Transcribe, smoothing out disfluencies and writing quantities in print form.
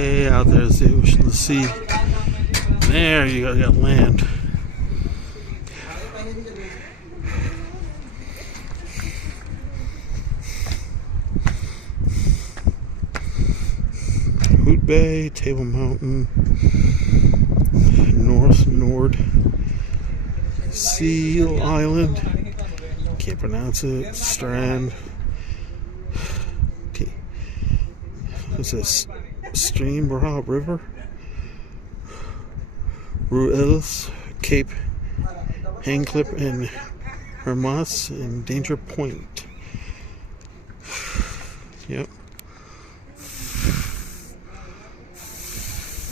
Way out there is the ocean, the sea. There you got land. Hoot Bay, Table Mountain, Nord, Seal Island, can't pronounce it, Strand, okay. What's this? Streamborough River, Ruelas, Cape Handclip, and Hermas, and Danger Point. Yep.